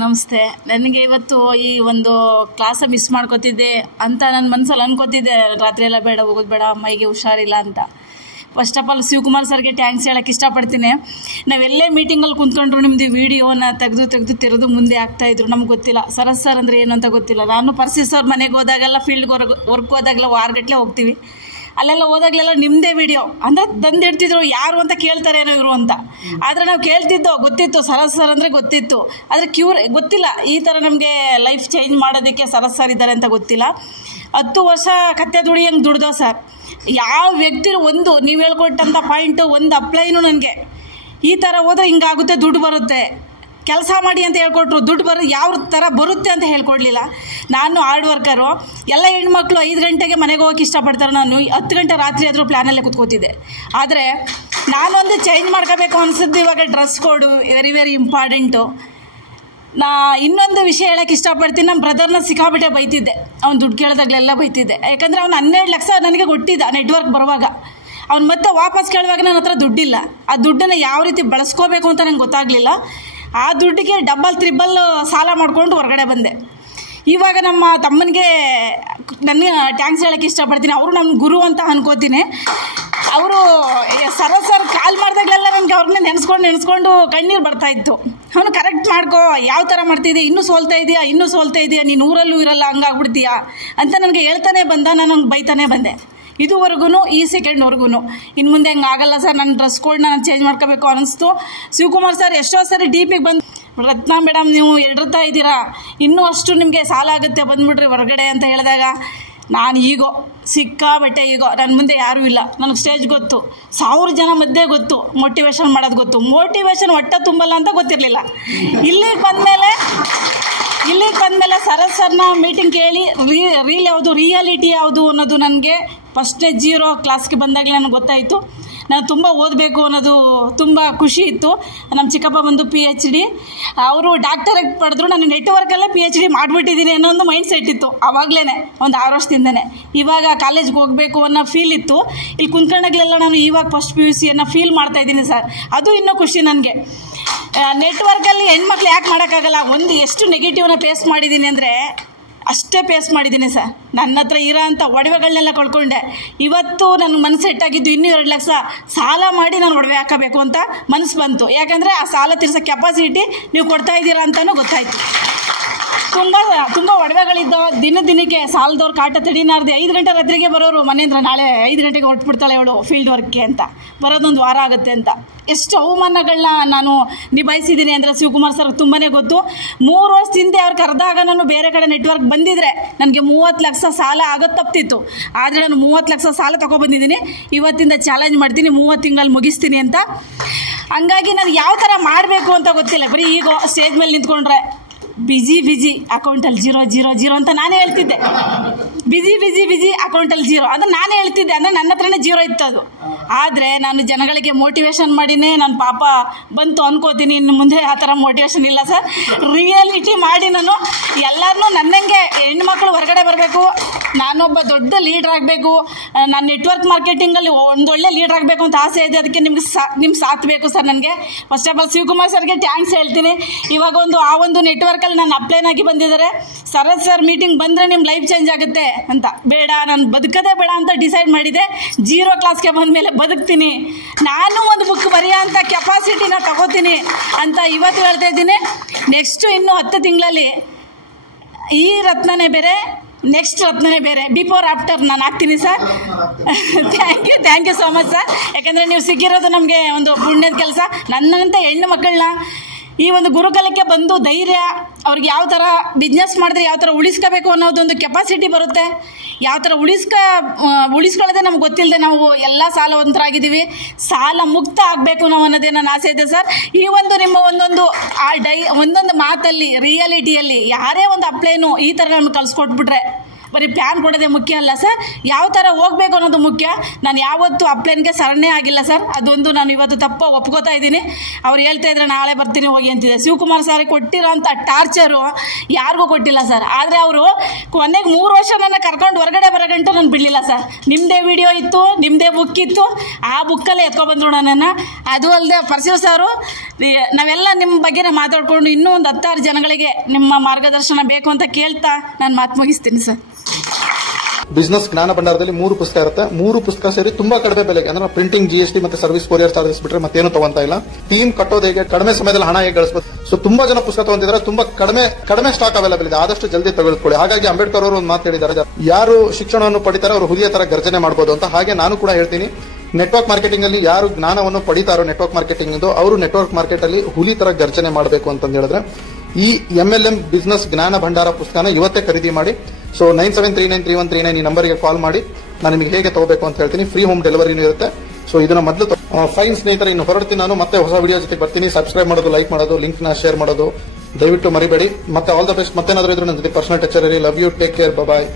ನಮಸ್ತೆ. ನನಗೆ ಇವತ್ತು ಈ ಒಂದು ಕ್ಲಾಸ್ ಮಿಸ್ ಮಾಡ್ಕೋತಿದ್ದೆ ಅಂತ ನನ್ನ ಮನಸ್ಸಲ್ಲಿ ಅನ್ಕೋತಿದ್ದೆ. ರಾತ್ರಿ ಎಲ್ಲ ಬೇಡ, ಹೋಗೋದು ಬೇಡ, ಮೈಗೆ ಹುಷಾರಿಲ್ಲ ಅಂತ. ಫಸ್ಟ್ ಆಫ್ ಆಲ್ ಶಿವಕುಮಾರ್ ಸರ್ಗೆ ಟ್ಯಾಂಕ್ಸ್ ಹೇಳಕ್ಕೆ ಇಷ್ಟಪಡ್ತೀನಿ. ನಾವೆಲ್ಲೇ ಮೀಟಿಂಗಲ್ಲಿ ಕುಂತ್ಕೊಂಡ್ರು ನಿಮ್ಮದು ವಿಡಿಯೋನ ತೆಗೆದು ತಿರೋದು ಮುಂದೆ ಆಗ್ತಾಯಿದ್ರು. ನಮ್ಗೆ ಗೊತ್ತಿಲ್ಲ ಸರಸ್ ಸರ್ ಅಂದರೆ ಏನು ಅಂತ ಗೊತ್ತಿಲ್ಲ. ನಾನು ಪರ್ಸಿ ಸರ್ ಮನೆಗೆ ಹೋದಾಗೆಲ್ಲ ಫೀಲ್ಡ್ಗೆ ವರ್ಕ್ ಹೋದಾಗೆಲ್ಲ ವಾರಗಟ್ಟಲೆ ಹೋಗ್ತೀವಿ. ಅಲ್ಲೆಲ್ಲ ಹೋದಾಗಲೆಲ್ಲ ನಿಮ್ಮದೇ ವಿಡಿಯೋ ಅಂದರೆ ತಂದಿಡ್ತಿದ್ರು. ಯಾರು ಅಂತ ಕೇಳ್ತಾರೇನೋ ಇವರು ಅಂತ. ಆದರೆ ನಾವು ಕೇಳ್ತಿದ್ದೋ, ಗೊತ್ತಿತ್ತು ಸರಸ್ ಸರ್ ಅಂದರೆ ಗೊತ್ತಿತ್ತು. ಆದರೆ ಗೊತ್ತಿಲ್ಲ ಈ ಥರ ನಮಗೆ ಲೈಫ್ ಚೇಂಜ್ ಮಾಡೋದಕ್ಕೆ ಸರಸ್ ಸರ್ ಇದ್ದಾರೆ ಅಂತ ಗೊತ್ತಿಲ್ಲ. 10 ವರ್ಷ ಕತ್ತೆ ದುಡಿಯಂಗೆ ದುಡ್ದೋ ಸರ್. ಯಾವ ವ್ಯಕ್ತಿ ಒಂದು ನೀವು ಹೇಳ್ಕೊಟ್ಟಂಥ ಪಾಯಿಂಟು ಒಂದು ಅಪ್ಲೈನು ನನಗೆ ಈ ಥರ ಹೋದ್ರೆ ಹಿಂಗಾಗುತ್ತೆ, ದುಡ್ಡು ಬರುತ್ತೆ, ಕೆಲಸ ಮಾಡಿ ಅಂತ ಹೇಳ್ಕೊಟ್ರು. ದುಡ್ಡು ಯಾವ ಥರ ಬರುತ್ತೆ ಅಂತ ಹೇಳ್ಕೊಡ್ಲಿಲ್ಲ. ನಾನು ಹಾರ್ಡ್ ವರ್ಕರು. ಎಲ್ಲ ಹೆಣ್ಮಕ್ಳು 5 ಗಂಟೆಗೆ ಮನೆಗೆ ಹೋಗೋಕೆ ಇಷ್ಟಪಡ್ತಾರೆ. ನಾನು 10 ಗಂಟೆ ರಾತ್ರಿ ಆದರೂ ಪ್ಲ್ಯಾನಲ್ಲೇ ಕೂತ್ಕೋತಿದ್ದೆ. ಆದರೆ ನಾನೊಂದು ಚೇಂಜ್ ಮಾಡ್ಕೋಬೇಕು ಅನಿಸಿದ್ದು ಇವಾಗ ಡ್ರೆಸ್ ಕೋಡು ವೆರಿ ಇಂಪಾರ್ಟೆಂಟು. ನಾ ಇನ್ನೊಂದು ವಿಷಯ ಹೇಳೋಕ್ಕೆ ಇಷ್ಟಪಡ್ತೀನಿ. ನಮ್ಮ ಬ್ರದರ್ನ ಸಿಕ್ಕಾಬಿಟ್ಟೆ ಬೈತಿದ್ದೆ. ಅವ್ನು ದುಡ್ಡು ಕೇಳಿದಾಗಲೆಲ್ಲ ಬೈತಿದ್ದೆ. ಯಾಕಂದರೆ ಅವ್ನು 12 ಲಕ್ಷ ನನಗೆ ಕೊಟ್ಟಿದ್ದ ನೆಟ್ವರ್ಕ್ ಬರುವಾಗ. ಅವ್ನು ಮತ್ತೆ ವಾಪಸ್ ಕೇಳುವಾಗ ನನ್ನ ಹತ್ರ ದುಡ್ಡಿಲ್ಲ. ಆ ದುಡ್ಡನ್ನು ಯಾವ ರೀತಿ ಬಳಸ್ಕೋಬೇಕು ಅಂತ ನಂಗೆ ಗೊತ್ತಾಗಲಿಲ್ಲ. ಆ ದುಡ್ಡಿಗೆ ಡಬಲ್ ತ್ರಿಬಲ್ ಸಾಲ ಮಾಡಿಕೊಂಡು ಹೊರಗಡೆ ಬಂದೆ. ಇವಾಗ ನಮ್ಮ ತಮ್ಮನಿಗೆ ನನಗೆ ಟ್ಯಾಂಕ್ಸ್ ಹೇಳೋಕ್ಕೆ ಇಷ್ಟಪಡ್ತೀನಿ. ಅವರು ನಮ್ಮ ಗುರು ಅಂತ ಅನ್ಕೋತೀನಿ. ಅವರು ಸರಸ್ ಸರ್ ಕಾಲ್ ಮಾಡಿದಾಗಲೆಲ್ಲ ನನಗೆ ಅವ್ರನ್ನ ನೆನೆಸ್ಕೊಂಡು ಕಣ್ಣೀರು ಬರ್ತಾಯಿತ್ತು. ಅವನು ಕರೆಕ್ಟ್ ಮಾಡ್ಕೋ, ಯಾವ ಥರ ಮಾಡ್ತಿದ್ದೆ, ಇನ್ನೂ ಸೋಲ್ತಾ ಇದೆಯಾ, ನೀನು ಊರಲ್ಲೂ ಇರಲ್ಲ, ಹಂಗಾಗ್ಬಿಡ್ತೀಯಾ ಅಂತ ನನಗೆ ಹೇಳ್ತಾನೆ ಬಂದ. ನಾನು ಅವ್ನಿಗೆ ಬೈತಾನೆ ಬಂದೆ ಇದುವರೆಗೂ, ಈ ಸೆಕೆಂಡ್ವರೆಗೂ. ಇನ್ನು ಮುಂದೆ ಹಂಗೆ ಆಗಲ್ಲ ಸರ್, ನನ್ನ ಡ್ರೆಸ್ ಕೋಡ್ನ ನಾನು ಚೇಂಜ್ ಮಾಡ್ಕೋಬೇಕು ಅನ್ನಿಸ್ತು. ಶಿವಕುಮಾರ್ ಸರ್ ಎಷ್ಟೋ ಸರಿ DPಗೆ ಬಂದು, ರತ್ನ ಮೇಡಮ್ ನೀವು ಎಡರ್ತಾ ಇದ್ದೀರಾ, ಇನ್ನೂ ಅಷ್ಟು ನಿಮಗೆ ಸಾಲ ಆಗುತ್ತೆ, ಬಂದುಬಿಡ್ರಿ ಹೊರಗಡೆ ಅಂತ ಹೇಳಿದಾಗ ನಾನು ಸಿಕ್ಕಾಬಟ್ಟೆ ನನ್ನ ಮುಂದೆ ಯಾರೂ ಇಲ್ಲ. ನನಗೆ ಸ್ಟೇಜ್ ಗೊತ್ತು, 1000 ಜನ ಮಧ್ಯೆ ಗೊತ್ತು, ಮೋಟಿವೇಶನ್ ಮಾಡೋದು ಗೊತ್ತು. ಮೋಟಿವೇಶನ್ ಹೊಟ್ಟೆ ತುಂಬಲ್ಲ ಅಂತ ಗೊತ್ತಿರಲಿಲ್ಲ. ಇಲ್ಲಿಗೆ ಬಂದಮೇಲೆ ಸರಸ್ ಸರ್ನ ಮೀಟಿಂಗ್ ಕೇಳಿ ರೀಲ್ ಯಾವುದು, ರಿಯಾಲಿಟಿ ಯಾವುದು ಅನ್ನೋದು ನನಗೆ ಫಸ್ಟ್ನೇ 0 ಕ್ಲಾಸ್ಗೆ ಬಂದಾಗಲೇ ನನಗೆ ಗೊತ್ತಾಯಿತು. ನಾನು ತುಂಬ ಓದಬೇಕು ಅನ್ನೋದು ತುಂಬ ಖುಷಿ ಇತ್ತು. ನಮ್ಮ ಚಿಕ್ಕಪ್ಪ ಬಂದು PhD, ಅವರು ಡಾಕ್ಟರೇಟ್ ಪಡೆದ್ರು. ನಾನು ನೆಟ್ವರ್ಕಲ್ಲೇ PhD ಮಾಡಿಬಿಟ್ಟಿದ್ದೀನಿ ಅನ್ನೋ ಒಂದು ಮೈಂಡ್ ಸೆಟ್ ಇತ್ತು ಆವಾಗಲೇ, ಒಂದು 6 ವರ್ಷದಿಂದನೇ. ಇವಾಗ ಕಾಲೇಜ್ಗೆ ಹೋಗಬೇಕು ಅನ್ನೋ ಫೀಲ್ ಇತ್ತು. ಇಲ್ಲಿ ಕುಂತ್ಕೊಂಡಾಗಲೆಲ್ಲ ನಾನು ಇವಾಗ ಫಸ್ಟ್ PUC ಅನ್ನೋ ಫೀಲ್ ಮಾಡ್ತಾಯಿದ್ದೀನಿ ಸರ್. ಅದು ಇನ್ನೂ ಖುಷಿ ನನಗೆ. ನೆಟ್ವರ್ಕಲ್ಲಿ ಹೆಣ್ಮಕ್ಳು ಯಾಕೆ ಮಾಡೋಕ್ಕಾಗಲ್ಲ, ಎಷ್ಟು ನೆಗೆಟಿವ್ನ ಫೇಸ್ ಮಾಡಿದ್ದೀನಿ ಅಂದರೆ ಅಷ್ಟೇ ಫೇಸ್ ಮಾಡಿದ್ದೀನಿ ಸರ್. ನನ್ನ ಹತ್ರ ಇರೋ ಅಂಥ ಒಡವೆಗಳನ್ನೆಲ್ಲ ಕಳ್ಕೊಂಡೆ. ಇವತ್ತು ನನಗೆ ಮನಸ್ಸು ಸೆಟ್ಟಾಗಿದ್ದು ಇನ್ನೂ 2 ಲಕ್ಷ ಸಾಲ ಮಾಡಿ ನಾನು ಒಡವೆ ಹಾಕೋಬೇಕು ಅಂತ ಮನಸ್ಸು ಬಂತು. ಯಾಕಂದರೆ ಆ ಸಾಲ ತೀರಿಸೋ ಕೆಪಾಸಿಟಿ ನೀವು ಕೊಡ್ತಾ ಇದ್ದೀರಾ ಅಂತಲೂ ಗೊತ್ತಾಯಿತು. ತುಂಬ ಒಡವೆಗಳಿದ್ದ ದಿನಕ್ಕೆ ಸಾಲದವ್ರು ಕಾಟ ತಡಿನಾರ್ದೆ 5 ಗಂಟೆ ರಾತ್ರಿಗೆ ಬರೋರು ಮನೆಯಿಂದ. ನಾಳೆ 5 ಗಂಟೆಗೆ ಹೊರಟ್ಬಿಡ್ತಾಳೆ ಅವಳು ಫೀಲ್ಡ್ ವರ್ಕ್ಗೆ ಅಂತ, ಬರೋದೊಂದು ವಾರ ಆಗುತ್ತೆ ಅಂತ. ಎಷ್ಟು ಅವಮಾನಗಳನ್ನ ನಾನು ನಿಭಾಯಿಸಿದ್ದೀನಿ ಅಂದರೆ ಶಿವಕುಮಾರ್ ಸರ್ ತುಂಬಾ ಗೊತ್ತು. 3 ವರ್ಷದ ಹಿಂದೆ ಅವ್ರು ಕರೆದಾಗ ನಾನು ಬೇರೆ ಕಡೆ ನೆಟ್ವರ್ಕ್ ಬಂದಿದ್ರೆ ನನಗೆ 30 ಲಕ್ಷ ಸಾಲ ಆಗೋದು ತಪ್ತಿತ್ತು. ಆದರೆ ನಾನು 30 ಲಕ್ಷ ಸಾಲ ತೊಗೊಬಂದಿದ್ದೀನಿ. ಇವತ್ತಿಂದ ಚಾಲೆಂಜ್ ಮಾಡ್ತೀನಿ, 30 ತಿಂಗಳಲ್ಲಿ ಮುಗಿಸ್ತೀನಿ ಅಂತ. ಹಂಗಾಗಿ ನನಗೆ ಯಾವ ಥರ ಮಾಡಬೇಕು ಅಂತ ಗೊತ್ತಿಲ್ಲ. ಬರೀ ಈಗ ಸ್ಟೇಜ್ ಮೇಲೆ ನಿಂತ್ಕೊಂಡ್ರೆ ಬಿಜಿ ಅಕೌಂಟಲ್ಲಿ 0 ಅಂತ ನಾನೇ ಹೇಳ್ತಿದ್ದೆ. ಬಿಜಿ ಅಕೌಂಟಲ್ಲಿ 0 ಅಂತ ನಾನೇ ಹೇಳ್ತಿದ್ದೆ. ಅಂದರೆ ನನ್ನ ಹತ್ರನೇ 0 ಇತ್ತು ಅದು. ಆದರೆ ನಾನು ಜನಗಳಿಗೆ ಮೋಟಿವೇಶನ್ ಮಾಡಿನೇ ನನ್ನ ಪಾಪ ಬಂತು ಅನ್ಕೋತೀನಿ. ಇನ್ನು ಮುಂದೆ ಆ ಥರ ಮೋಟಿವೇಶನ್ ಇಲ್ಲ ಸರ್. ರಿಯಾಲಿಟಿ ಮಾಡಿ ನಾನು ಎಲ್ಲರನ್ನೂ ನನ್ನಂಗೆ ಹೆಣ್ಮಕ್ಳು ಹೊರಗಡೆ ಬರಬೇಕು, ನಾನೊಬ್ಬ ದೊಡ್ಡ ಲೀಡ್ರ್ ಆಗಬೇಕು, ನಾನು ನೆಟ್ವರ್ಕ್ ಮಾರ್ಕೆಟಿಂಗಲ್ಲಿ ಒಂದೊಳ್ಳೆ ಲೀಡ್ರ್ ಆಗಬೇಕು ಅಂತ ಆಸೆ ಇದೆ. ಅದಕ್ಕೆ ನಿಮ್ಮ ಸಾಥ್ ಬೇಕು ಸರ್. ನನಗೆ ಫಸ್ಟ್ ಆಫ್ ಆಲ್ ಶಿವಕುಮಾರ್ ಸರ್ಗೆ ಟ್ಯಾಂಕ್ಸ್ ಹೇಳ್ತೀನಿ. ಇವಾಗ ಆ ಒಂದು ನೆಟ್ವರ್ಕಲ್ಲಿ ನಾನು ಅಪ್ಲೈನ್ ಆಗಿ ಬಂದಿದ್ದಾರೆ. ಸರಸ್ ಸರ್ ಮೀಟಿಂಗ್ ಬಂದರೆ ನಿಮ್ಮ ಲೈಫ್ ಚೇಂಜ್ ಆಗುತ್ತೆ ಅಂತ. ಬೇಡ, ನಾನು ಬದುಕದೇ ಬೇಡ ಅಂತ ಡಿಸೈಡ್ ಮಾಡಿದೆ. 0 ಕ್ಲಾಸ್ಗೆ ಬಂದಮೇಲೆ ಬದುಕ್ತೀನಿ, ನಾನು ಒಂದು ಬುಕ್ ಬರೆಯೋ ಅಂಥ ಕೆಪಾಸಿಟಿನ ತಗೋತೀನಿ ಅಂತ ಇವತ್ತು ಹೇಳ್ತಾ ಇದ್ದೀನಿ. ನೆಕ್ಸ್ಟು ಇನ್ನು 10 ತಿಂಗಳಲ್ಲಿ ಈ ರತ್ನನೇ ಬೇರೆ, ನೆಕ್ಸ್ಟ್ ರತ್ನನೇ ಬೇರೆ, ಬಿಫೋರ್ ಆಫ್ಟರ್ ನಾನು ಆಗ್ತೀನಿ sir. Thank you so much sir. ಯಾಕಂದರೆ ನೀವು ಸಿಕ್ಕಿರೋದು ನಮಗೆ ಒಂದು ಪುಣ್ಯದ ಕೆಲಸ. ನನ್ನಂಥ ಹೆಣ್ಣು ಮಕ್ಕಳನ್ನ ಈ ಒಂದು ಗುರುಕುಲಕ್ಕೆ ಬಂದು ಧೈರ್ಯ, ಅವ್ರಿಗೆ ಯಾವ ಥರ ಬಿಸ್ನೆಸ್ ಮಾಡಿದ್ರೆ ಯಾವ ಥರ ಉಳಿಸ್ಕೋಬೇಕು ಅನ್ನೋದೊಂದು ಕೆಪಾಸಿಟಿ ಬರುತ್ತೆ. ಯಾವ ಥರ ಉಳಿಸ್ಕೊಳ್ಳೋದೇ ನಮ್ಗೆ ಗೊತ್ತಿಲ್ಲದೆ ನಾವು ಎಲ್ಲ ಸಾಲವಂತರಾಗಿದ್ದೀವಿ. ಸಾಲ ಮುಕ್ತ ಆಗಬೇಕು ನಾವು ಅನ್ನೋದೇ ನನ್ನ ಆಸೆ ಇದೆ ಸರ್. ಈ ಒಂದು ನಿಮ್ಮ ಒಂದೊಂದು ಮಾತಲ್ಲಿ ರಿಯಾಲಿಟಿಯಲ್ಲಿ ಯಾರೇ ಒಂದು ಅಪ್ಲೈನು ಈ ಥರ ನಮ್ಗೆ ಕಲಿಸ್ಕೊಟ್ಬಿಟ್ರೆ ಬರೀ ಪ್ಯಾನ್ ಕೊಡೋದೇ ಮುಖ್ಯ ಅಲ್ಲ ಸರ್, ಯಾವ ಥರ ಹೋಗ್ಬೇಕು ಅನ್ನೋದು ಮುಖ್ಯ. ನಾನು ಯಾವತ್ತೂ ಅಪ್ಲೈನ್ಗೆ ಸರಣೆ ಆಗಿಲ್ಲ ಸರ್, ಅದೊಂದು ನಾನು ಇವತ್ತು ತಪ್ಪು ಒಪ್ಕೋತಾ ಇದ್ದೀನಿ. ಅವ್ರು ಹೇಳ್ತಾ ಇದ್ರೆ ನಾಳೆ ಬರ್ತೀನಿ ಹೋಗಿ ಅಂತಿದೆ. ಶಿವಕುಮಾರ್ ಸರ್ ಕೊಟ್ಟಿರೋಂಥ ಟಾರ್ಚರು ಯಾರಿಗೂ ಕೊಟ್ಟಿಲ್ಲ ಸರ್. ಆದರೆ ಅವರು ಕೊನೆಗೆ 3 ವರ್ಷ ನನ್ನ ಕರ್ಕೊಂಡು ಹೊರಗಡೆ ಬರೋಗಂಟು ನಾನು ಬಿಡಲಿಲ್ಲ ಸರ್. ನಿಮ್ಮದೇ ವಿಡಿಯೋ ಇತ್ತು, ನಿಮ್ಮದೇ ಬುಕ್ ಇತ್ತು, ಆ ಬುಕ್ಕಲ್ಲೇ ಎತ್ಕೊಬಂದ್ರು ನನ್ನನ್ನು. ಅದು ಅಲ್ಲದೆ ಪರಶಿವ ಸಾರು, ನಾವೆಲ್ಲ ನಿಮ್ಮ ಬಗ್ಗೆ ಮಾತಾಡ್ಕೊಂಡು ಇನ್ನೂ ಒಂದು 10 ಜನಗಳಿಗೆ ನಿಮ್ಮ ಮಾರ್ಗದರ್ಶನ ಬೇಕು ಅಂತ ಕೇಳ್ತಾ ನಾನು ಮಾತು ಮುಗಿಸ್ತೀನಿ ಸರ್. ಬಿಸ್ನೆಸ್ ಜ್ಞಾನ ಭಂಡಾರದಲ್ಲಿ 3 ಪುಸ್ತಕ ಇರುತ್ತೆ. 3 ಪುಸ್ತಕ ಸೇರಿ ತುಂಬಾ ಕಡಿಮೆ ಬೆಲೆಗೆ, ಅಂದ್ರೆ ಪ್ರಿಂಟಿಂಗ್, GST ಮತ್ತೆ ಸರ್ವಿಸ್ ಕೊರಿಯರ್ ಚಾರ್ಜಸ್ ಬಿಟ್ರೆ ಮತ್ತೇನು ತಗೊಂತ ಇಲ್ಲ. ಟೀಮ್ ಕಟ್ಟೋದು ಹೇಗೆ, ಕಡಿಮೆ ಸಮಯದಲ್ಲಿ ಹಣ ಹೇಗೆ ಗಳಿಸಬಹುದು. ಸೊ ತುಂಬಾ ಜನ ಪುಸ್ತಕ ತಗೊಂತಿದ್ದಾರೆ, ತುಂಬಾ ಕಡಿಮೆ ಸ್ಟಾಕ್ ಅವೈಲೇಬಲ್ ಇದೆ, ಆದಷ್ಟು ಜಲ್ದಿ ತೆಗೆದುಕೊಳ್ಳಿ. ಹಾಗಾಗಿ ಅಂಬೇಡ್ಕರ್ ಅವರು ಒಂದು ಮಾತು ಹೇಳಿದ್ದಾರೆ, ಯಾರು ಶಿಕ್ಷಣವನ್ನು ಪಡಿತಾರೆ ಅವರು ಹುಲಿಯ ತರ ಗರ್ಜನೆ ಮಾಡಬಹುದು ಅಂತ. ಹಾಗೆ ನಾನು ಕೂಡ ಹೇಳ್ತೀನಿ, ನೆಟ್ವರ್ಕ್ ಮಾರ್ಕೆಟಿಂಗ್ ಅಲ್ಲಿ ಯಾರು ಜ್ಞಾನವನ್ನು ಪಡಿತಾರೋ ನೆಟ್ವರ್ಕ್ ಮಾರ್ಕೆಟಿಂಗ್ ಅವರು ನೆಟ್ವರ್ಕ್ ಮಾರ್ಕೆಟ್ ಅಲ್ಲಿ ಹುಲಿ ತರ ಗರ್ಜನೆ ಮಾಡಬೇಕು ಅಂತ ಹೇಳಿದ್ರೆ ಈ MLM ಬಿಸ್ನೆಸ್ ಜ್ಞಾನ ಭಂಡಾರ ಪುಸ್ತಕನ ಇವತ್ತೇ ಖರೀದಿ ಮಾಡಿ. ಸೊ 97393139 ಈ ನಂಬರ್ಗೆ ಕಾಲ್ ಮಾಡಿ, ನಾನು ನಿಮಗೆ ಹೇಗೆ ತಗೋಬೇಕು ಅಂತ ಹೇಳ್ತೀನಿ. ಫ್ರೀ ಹೋಮ್ ಡೆಲಿವರಿನೂ ಇರುತ್ತೆ. ಸೊ ಇದನ್ನ ಮೊದಲು ಫೈನ್ ಸ್ನೇಹಿತರೆ, ಇನ್ನು ಹೊರಡ್ತೀನಿ ನಾನು. ಮತ್ತೆ ಹೊಸ ವಿಡಿಯೋ ಜೊತೆ ಬರ್ತೀನಿ. ಸಬ್ಸ್ಕ್ರೈಬ್ ಮಾಡೋದು, ಲೈಕ್ ಮಾಡೋದು, ಲಿಂಕ್ ನ ಶೇರ್ ಮಾಡೋದು ದಯವಿಟ್ಟು ಮರಿಬೇಡಿ. ಮತ್ತೆ ಆಲ್ ದ ಬೆಸ್ಟ್. ಮತ್ತೇನಾದ್ರೂ ಇದ್ರೆ ನನ್ನ ಜೊತೆ ಪರ್ಸನಲ್ ಟಚ್ ಇರಿ. Love you, take care, bye.